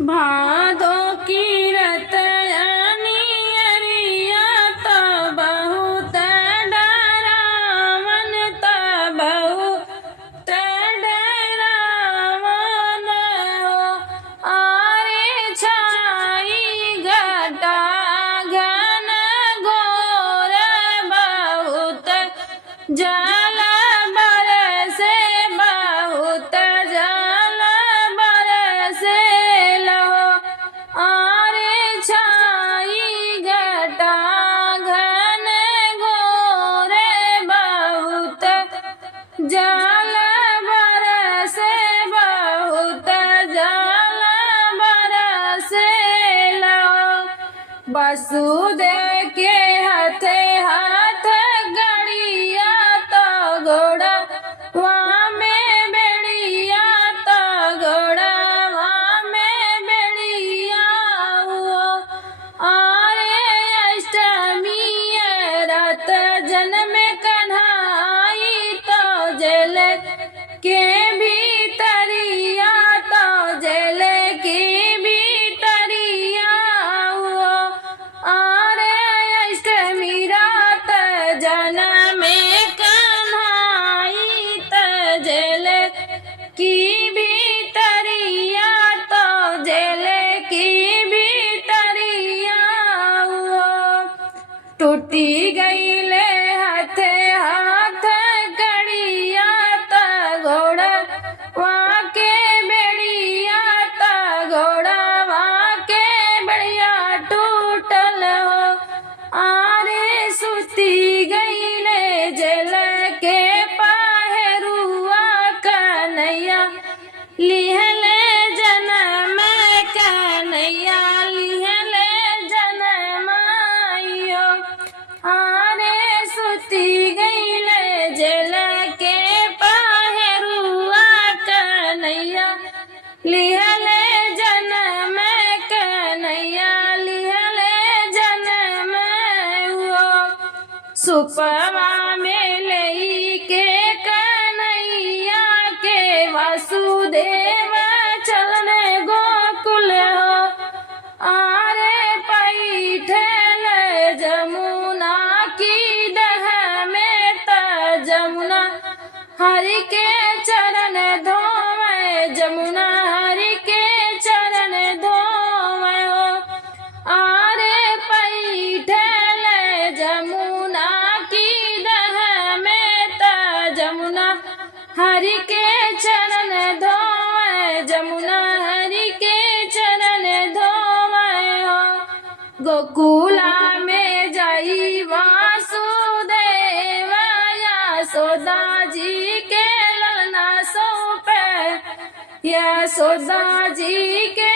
भादो की रतनी अरिया तो बहुत डरावन तो बहुत डरावन हो। आरे छाई घटा घन घोर बहुत जल बरसे बहुत जल बरसे लो। आरे छाई घटा घन घोर बहुत जल बरसे बहुत जल बरसे लो। वसुदेव के हाथे हाथ गड़िया तो घोड़ा वहाँ में बेड़िया तो घोड़ा वहाँ में बेड़िया हुआ। आरे अष्टमी रात जन्म कन्हाई तो जेल के भीतरिया तो जेल के भीतरिया हुआ। आरे अष्टमी रात जन्म कन्हाई तो जेल की भीतरिया तो जेल की भीतरिया हुआ। टूटी गईले हाथे हाथ गड़िया तो घोड़ा वहाँ के बेड़िया तो घोड़ा वहाँ के बेड़िया टूटल हो। आरे सुती गईले जेल के पहरुआ कन्हैया लिहले जन्म कन्हैया लिहले जन्म आइयो। आरे सुती गईले जेल के पहरुआ कन्हैया लिहले जन्म कन्हैया लिहले जन्म हुआ। सुपवा में लई के कन्हैया के वासुदेव चलन गोकुल हो। आरे पैठल जमुना की डह में त जमुना हरि के चरण धोवे जमुना हरि के चरण धोवे हो। आरे पैठल जमुना की डह में त जमुना हरि के चरण धोवे जमुना हरि के चरण धोवे हो। गोकुला में जाई वासुदेव यशोदा जी के ललना सौंपे यशोदा जी के